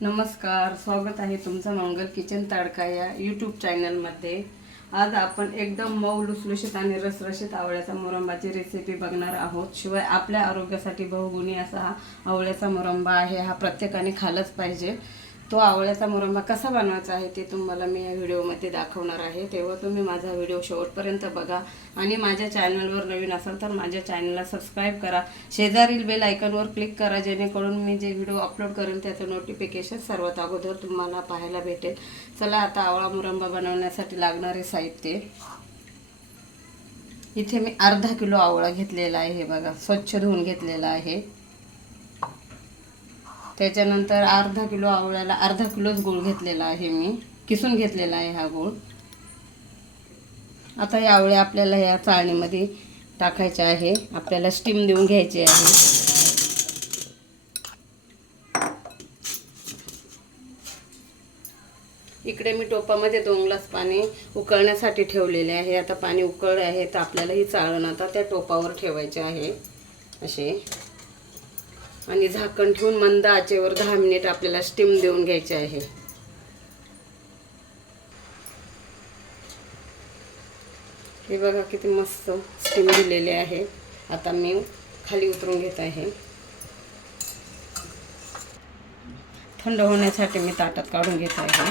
नमस्कार स्वागत आहे तुमचं मंगल किचन तडका या यूट्यूब चॅनलमध्ये आज आपण एकदम मऊ लुसलुशीत आणि रसरशीत आवळ्याचा मुरंबाची रेसिपी बघणार आहोत. शिवाय आपल्या आरोग्यासाठी बहुगुणी असा हा आवळ्याचा मुरंबा आहे हा प्रत्येकाने खालच पाहिजे. तो आवळ्याचा मुरंबा कसा बनवायचा आहे ते तुम्हाला मी या व्हिडिओमध्ये दाखवणार आहे. तेव्हा तुम्ही माझा व्हिडिओ शेवटपर्यंत बघा. आणि माझ्या चॅनलवर नवीन असाल तर माझ्या चॅनलला सबस्क्राईब करा. शेजारील बेल आयकॉनवर क्लिक करा जेणेकरून मी जे व्हिडिओ अपलोड करेल त्याचं नोटिफिकेशन सर्वात अगोदर तुम्हाला पाहायला भेटेल. चला आता आवळा मुरंबा बनवण्यासाठी लागणारे साहित्य. इथे मी अर्धा किलो आवळा घेतलेला आहे हे बघा. स्वच्छ धुवून घेतलेला आहे. त्याच्यानंतर अर्धा किलो आवळ्याला अर्धा किलोच गूळ घेतलेला आहे मी. किसून घेतलेला आहे हा गूळ. आता या आवळ्या आपल्याला ह्या चाळणीमध्ये टाकायचे आहे. आपल्याला स्टीम देऊन घ्यायची आहे. इकडे मी टोपामध्ये दोन ग्लास पाणी उकळण्यासाठी ठेवलेले आहे. आता पाणी उकळले आहे तर आपल्याला ही चाळण आता त्या टोपावर ठेवायचे आहे. असे. आणि झाकण ठेवून मंद आचेवर दहा मिनिट आपल्याला स्टीम देऊन घ्यायचे आहे. हे बघा किती मस्त स्टीम दिलेले आहे. आता मी खाली उतरून घेत आहे. थंड होण्यासाठी मी ताटात काढून घेत आहे.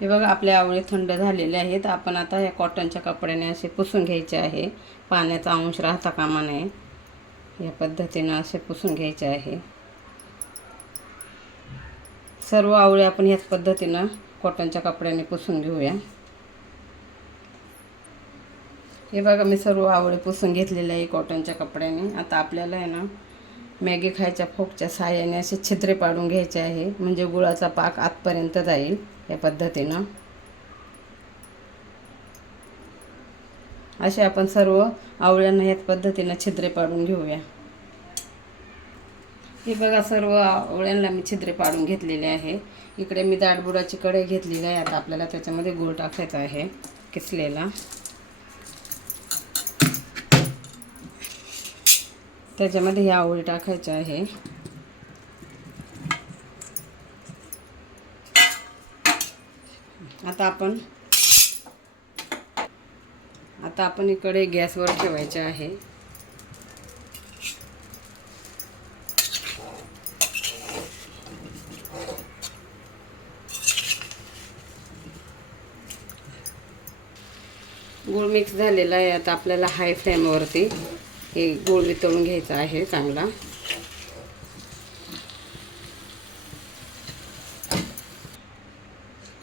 हे बघा आपल्या आवळे थंड झालेले आहेत. आपण आता या कॉटनच्या कपड्याने असे पुसून घ्यायचे आहे. पाण्याचा अंश राहता कामा नये. या पद्धतीनं असे पुसून घ्यायचे आहे. सर्व आवळे आपण ह्याच पद्धतीनं कॉटनच्या कपड्याने पुसून घेऊया. हे बघा मी सर्व आवळे पुसून घेतलेले आहे कॉटनच्या कपड्याने. आता आपल्याला आहे ना मॅगी खायच्या फोकच्या सहाय्याने असे छिद्रे पाडून घ्यायचे आहे. म्हणजे गुळाचा पाक आतपर्यंत जाईल. या पद्धतीनं. असे आपण सर्व आवळ्यांना ह्याच पद्धतीनं छिद्रे पाडून घेऊया. हे बघा सर्व आवळ्यांना मी छिद्रे पाडून घेतलेले आहे. इकडे मी दाटबुडाची कढई घेतलेली आहे. आता आपल्याला त्याच्यामध्ये गूळ टाकायचा आहे किसलेला. त्याच्यामध्ये ही आवळी टाकायच्या आहे. आता आपण आता आपण इकडे गॅसवर ठेवायचे आहे. गूळ मिक्स झालेला आहे आता आपल्याला हाय फ्लेमवरती हे गूळ वितळून घ्यायचा आहे चांगला.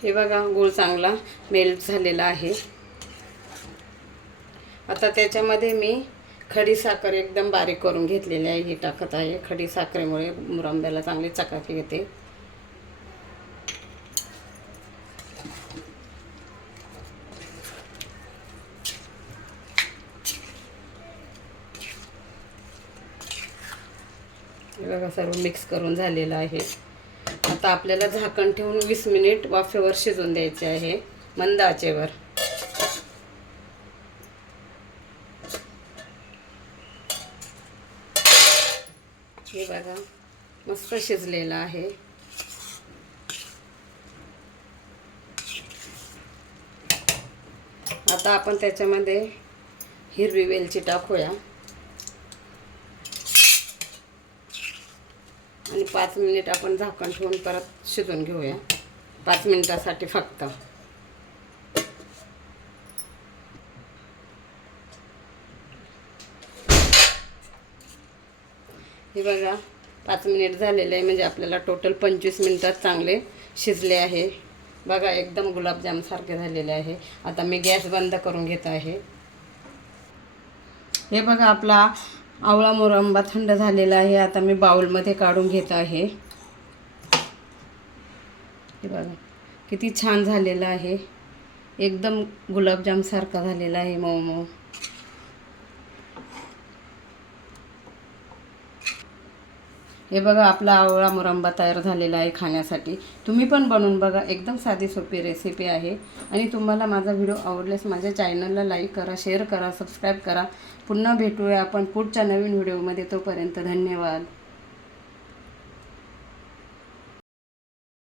हे बघा गूळ चांगला मेल्ट झालेला आहे. आता त्याच्यामध्ये मी खडी साखर एकदम बारीक करून घेतलेली आहे. ही टाकत आहे. खडी साखरेमुळे मुरंब्याला चांगली चकाकी येते. हे बघा सर्व मिक्स करून झालेलं आहे. आता आपल्याला झाकण ठेवून वीस मिनिट वाफेवर शिजवून द्यायचे आहे मंद आचेवर. हे बघा मस्त शिजलेलं आहे. आता आपण त्याच्यामध्ये हिरवी वेलची टाकूया आणि पाच मिनिट आपण झाकण ठेवून परत शिजून घेऊया. पाच मिनिटासाठी फक्त. हे बघा पाच मिनिट झालेले आहे. म्हणजे आपल्याला टोटल पंचवीस मिनिटात चांगले शिजले आहे. बघा एकदम गुलाबजामसारखे झालेले आहे. आता मी गॅस बंद करून घेत आहे. हे बघा आपला आवळा मोरंबा थंड झालेला आहे. आता मी बाउलमध्ये काढून घेत आहे. हे बघा किती छान झालेला आहे. एकदम गुलाबजामसारखा झालेला आहे मऊ मऊ. हे बघा आपला आवळा मुरंबा तयार झालेला आहे खाण्यासाठी. तुम्ही पण बनवून बघा एकदम साधी सोपी रेसिपी आहे. आणि तुम्हाला माझा व्हिडिओ आवडल्यास माझ्या चॅनलला लाईक करा शेअर करा सबस्क्राईब करा. पुन्हा भेटूया आपण पुढच्या नवीन व्हिडिओमध्ये तोपर्यंत धन्यवाद.